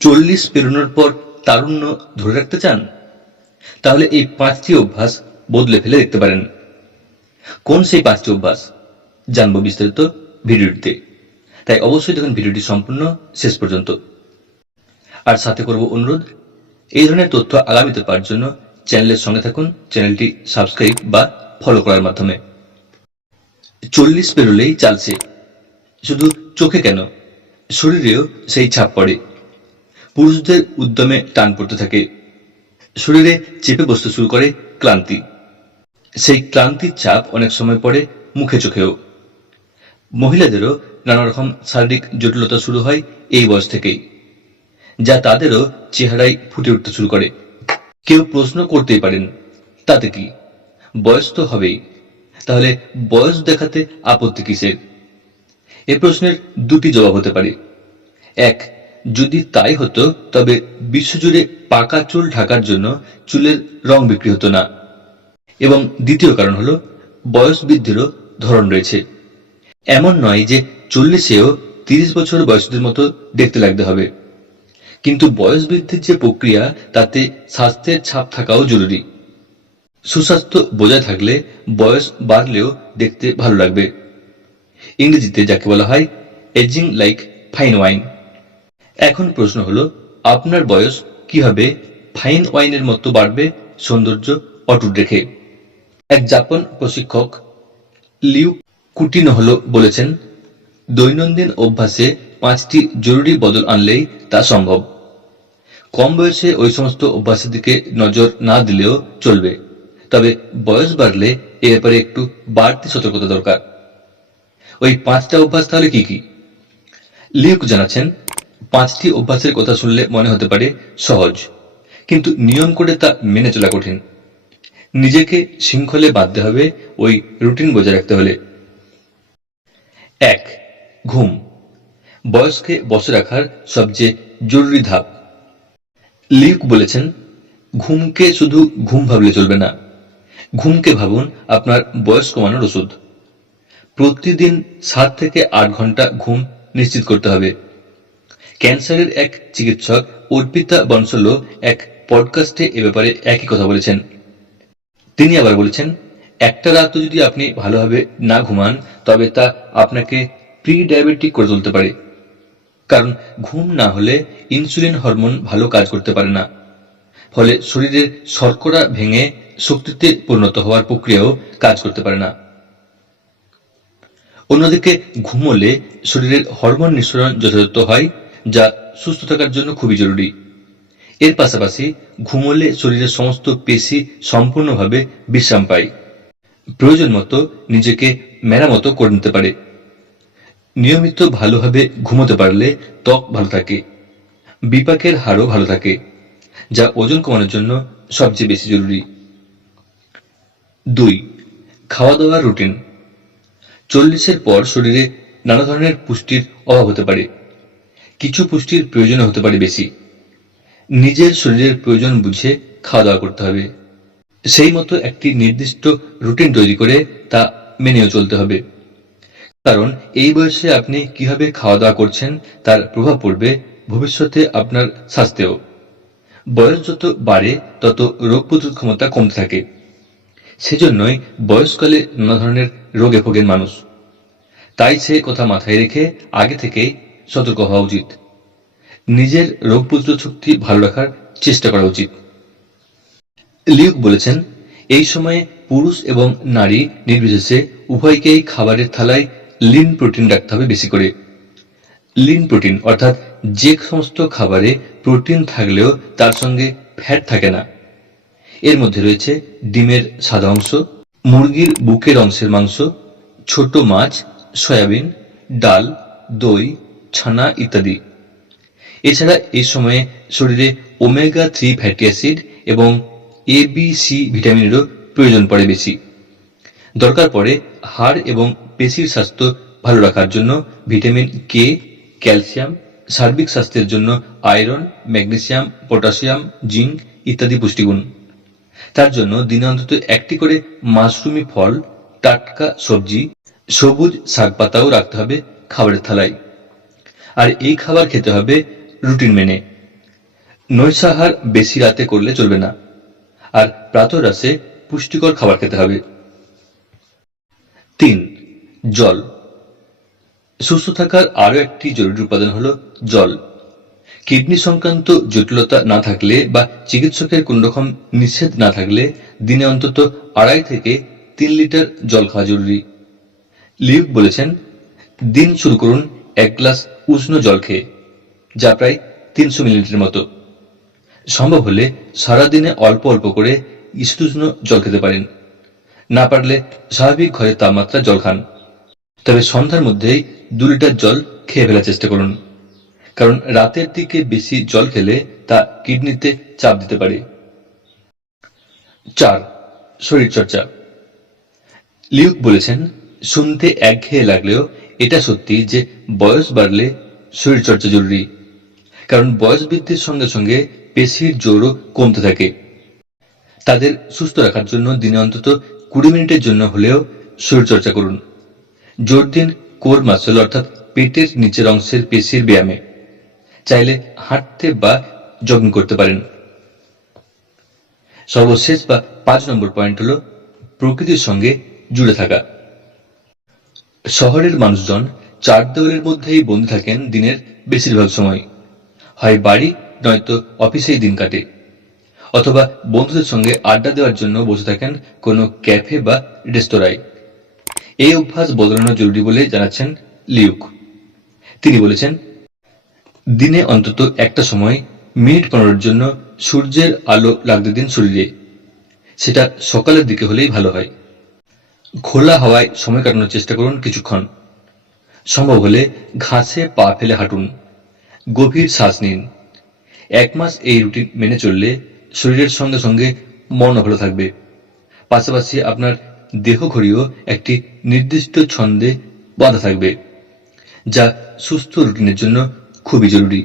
চল্লিশ পেরোনোর পর তারুণ্য ধরে রাখতে চান? তাহলে এই পাঁচটি অভ্যাস বদলে ফেলে দেখতে পারেন। কোন সেই পাঁচটি অভ্যাস? জানব বিস্তারিত ভিডিওটিতে। তাই অবশ্যই দেখুন ভিডিওটি সম্পূর্ণ শেষ পর্যন্ত। আর সাথে করব অনুরোধ, এই ধরনের তথ্য আগামীতে পাওয়ার জন্য চ্যানেলের সঙ্গে থাকুন, চ্যানেলটি সাবস্ক্রাইব বা ফলো করার মাধ্যমে। চল্লিশ পেরোলেই চালছে। শুধু চোখে কেন? শরীরেও সেই ছাপ পড়ে। পুরুষদের উদ্যমে টান পড়তে থাকে। শরীরে চেপে বসতে শুরু করে ক্লান্তি। সেই ক্লান্তির চাপ অনেক সময় পড়ে মুখে চোখেও। মহিলাদেরও নানা রকম শারীরিক জটিলতা শুরু হয় এই বয়স থেকেই, যা তাদেরও চেহারায় ফুটে উঠতে শুরু করে। কেউ প্রশ্ন করতেই পারেন, তাতে কি? বয়স তো হবেই। তাহলে বয়স দেখাতে আপত্তি কিসের? এ প্রশ্নের দুটি জবাব হতে পারে। এক যদি তাই হতো, তবে বিশ্বজুড়ে পাকা চুল ঢাকার জন্য চুলের রং বিক্রি হতো না। এবং দ্বিতীয় কারণ হলো, বয়স বৃদ্ধিরও ধরন রয়েছে। এমন নয় যে চল্লিশেও তিরিশ বছর বয়সদের মতো দেখতে লাগতে হবে। কিন্তু বয়স বৃদ্ধির যে প্রক্রিয়া, তাতে স্বাস্থ্যের ছাপ থাকাও জরুরি। সুস্বাস্থ্য বজায় থাকলে বয়স বাড়লেও দেখতে ভালো লাগবে। ইংরেজিতে যাকে বলা হয়, এজিং লাইক ফাইন ওয়াইন এখন প্রশ্ন হলো, আপনার বয়স কীভাবে ফাইন ওয়াইনের মতো বাড়বে? সৌন্দর্য অটুট রেখে। এক জাপান প্রশিক্ষক লিউ কুটিন হলো বলেছেন, দৈনন্দিন অভ্যাসে পাঁচটি জরুরি বদল আনলেই তা সম্ভব। কম বয়সে ওই সমস্ত অভ্যাসের দিকে নজর না দিলেও চলবে। তবে বয়স বাড়লে এ ব্যাপারে একটু বাড়তি সতর্কতা দরকার। ওই পাঁচটা অভ্যাস তাহলে কি কি? লিউক জানাচ্ছেন পাঁচটি অভ্যাসের কথা শুনলে মনে হতে পারে সহজ, কিন্তু নিয়ম করে তা মেনে চলা কঠিন। নিজেকে শৃঙ্খলে বাঁধতে হবে, ওই রুটিন বজায় রাখতে হলে। এক, ঘুম। বয়সকে বসে রাখার সবচেয়ে জরুরি ধাপ। লিউক বলেছেন, ঘুমকে শুধু ঘুম ভাবলে চলবে না। ঘুমকে ভাবুন আপনার বয়স কমানোর ওষুধ। প্রতিদিন সাত থেকে আট ঘণ্টা ঘুম নিশ্চিত করতে হবে। ক্যান্সারের এক চিকিৎসক অর্পিতা বনসলো এক পডকাস্টে এ ব্যাপারে একই কথা বলেছেন। তিনি আবার বলেছেন, একটা রাত যদি আপনি ভালোভাবে না ঘুমান, তবে তা আপনাকে প্রি ডায়াবেটিক করে তুলতে পারে। কারণ ঘুম না হলে ইনসুলিন হরমোন ভালো কাজ করতে পারে না। ফলে শরীরের শর্করা ভেঙে শক্তিতে পরিণত হওয়ার প্রক্রিয়াও কাজ করতে পারে না। অন্যদিকে ঘুমোলে শরীরের হরমোন নিঃসরণ যথাযথ হয় যা সুস্থ থাকার জন্য খুবই জরুরি। এর পাশাপাশি ঘুমোলে শরীরের সমস্ত পেশি সম্পূর্ণভাবে বিশ্রাম পায়। প্রয়োজন মতো নিজেকে মেরামতো করে নিতে পারে। নিয়মিত ভালোভাবে ঘুমোতে পারলে ত্বক ভালো থাকে, বিপাকের হারও ভালো থাকে, যা ওজন কমানোর জন্য সবচেয়ে বেশি জরুরি। দুই খাওয়া দাওয়ার রুটিন। চল্লিশের পর শরীরে নানা ধরনের পুষ্টির অভাব হতে পারে। কিছু পুষ্টির প্রয়োজন হতে পারে বেশি। নিজের শরীরের প্রয়োজন বুঝে খাওয়া দাওয়া করতে হবে। সেই মতো একটি নির্দিষ্ট রুটিন তৈরি করে তা মেনেও চলতে হবে। কারণ এই বয়সে আপনি কীভাবে খাওয়া দাওয়া করছেন তার প্রভাব পড়বে ভবিষ্যতে আপনার স্বাস্থ্যেও। বয়স যত বাড়ে, তত রোগ প্রতিরোধ ক্ষমতা কমতে থাকে। সেজন্যই বয়সকালে নানা ধরনের রোগে ভোগেন মানুষ। তাই সে কথা মাথায় রেখে আগে থেকেই সতর্ক হওয়া উচিত। নিজের রোগ প্রতিরোধ শক্তি ভালো রাখার চেষ্টা করা উচিত। লিউক বলেছেন, এই সময়ে পুরুষ এবং নারী নির্বিশেষে উভয়কেই খাবারের থালায় লিন প্রোটিন রাখতে হবে বেশি করে। লিন প্রোটিন অর্থাৎ যে সমস্ত খাবারে প্রোটিন থাকলেও তার সঙ্গে ফ্যাট থাকে না। এর মধ্যে রয়েছে ডিমের সাদা অংশ, মুরগির বুকের অংশের মাংস, ছোট মাছ, সয়াবিন, ডাল, দই ছানা ইত্যাদি। এছাড়া এই সময়ে শরীরে ওমেগা থ্রি ফ্যাটি অ্যাসিড এবং এ বি সি ভিটামিনেরও প্রয়োজন পড়ে বেশি। দরকার পড়ে হাড় এবং পেশির স্বাস্থ্য ভালো রাখার জন্য ভিটামিন কে, ক্যালসিয়াম, সার্বিক স্বাস্থ্যের জন্য আয়রন, ম্যাগনেসিয়াম, পটাশিয়াম, জিঙ্ক ইত্যাদি পুষ্টিগুণ। তার জন্য দিনে অন্তত একটি করে মাশরুমি ফল, টাটকা সবজি, সবুজ শাক পাতাও রাখতে হবে খাবারের থালায়। আর এই খাবার খেতে হবে রুটিন মেনে। নৈশাহার বেশি রাতে করলে চলবে না। আর প্রাতরাশে পুষ্টিকর খাবার খেতে হবে। তিন, জল। সুস্থ থাকার আরও একটি জরুরি উপাদান হলো জল। কিডনি সংক্রান্ত জটিলতা না থাকলে বা চিকিৎসকের কোন রকম নিষেধ না থাকলে দিনে অন্তত আড়াই থেকে তিন লিটার জল খাওয়া জরুরি। লিউক বলেছেন, দিন শুরু করুন এক গ্লাস উষ্ণ জল খেয়ে, যা প্রায় তিনশো মিলিলিটার মতো। সম্ভব হলে সারাদিনে অল্প অল্প করে ইস্তুষ্ণ জল খেতে পারেন। না পারলে স্বাভাবিক ঘরের তাপমাত্রা জল খান। তবে সন্ধ্যার মধ্যেই দু লিটার জল খেয়ে ফেলার চেষ্টা করুন। কারণ রাতের দিকে বেশি জল খেলে তা কিডনিতে চাপ দিতে পারে। চার, শরীরচর্চা। লিউক বলেছেন, শুনতে একঘেয়ে লাগলেও এটা সত্যি যে বয়স বাড়লে শরীরচর্চা জরুরি। কারণ বয়স বৃদ্ধির সঙ্গে সঙ্গে পেশির জোরও কমতে থাকে। তাদের সুস্থ রাখার জন্য দিনে অন্তত কুড়ি মিনিটের জন্য হলেও শরীরচর্চা করুন। জোর দিন কোর মাসল অর্থাৎ পেটের নিচের অংশের পেশির ব্যায়ামে। চাইলে হাঁটতে বা জগিং করতে পারেন। সর্বশেষ বা পাঁচ নম্বর পয়েন্ট হল প্রকৃতির সঙ্গে জুড়ে থাকা। শহরের মানুষজন চার দেওয়ালের মধ্যেই বন্দী থাকেন দিনের বেশিরভাগ সময়। হয় বাড়ি, নয়তো অফিসেই দিন কাটে। অথবা বন্ধুদের সঙ্গে আড্ডা দেওয়ার জন্য বসে থাকেন কোনো ক্যাফে বা রেস্তোরাঁয়। এই অভ্যাস বদলানো জরুরি বলে জানাচ্ছেন লিউক। তিনি বলেছেন, দিনে অন্তত একটা সময় মিনিট পনেরোর জন্য সূর্যের আলো লাগতে দিন শরীরে। সেটা সকালের দিকে হলেই ভালো হয়। খোলা হাওয়ায় সময় কাটানোর চেষ্টা করুন কিছুক্ষণ। সম্ভব হলে ঘাসে পা ফেলে হাঁটুন। গভীর শ্বাস নিন। এক মাস এই রুটিন মেনে চললে শরীরের সঙ্গে সঙ্গে মনও ভালো থাকবে। পাশাপাশি আপনার দেহ ঘড়িও একটি নির্দিষ্ট ছন্দে বাঁধা থাকবে, যা সুস্থ রুটিনের জন্য খুবই জরুরি।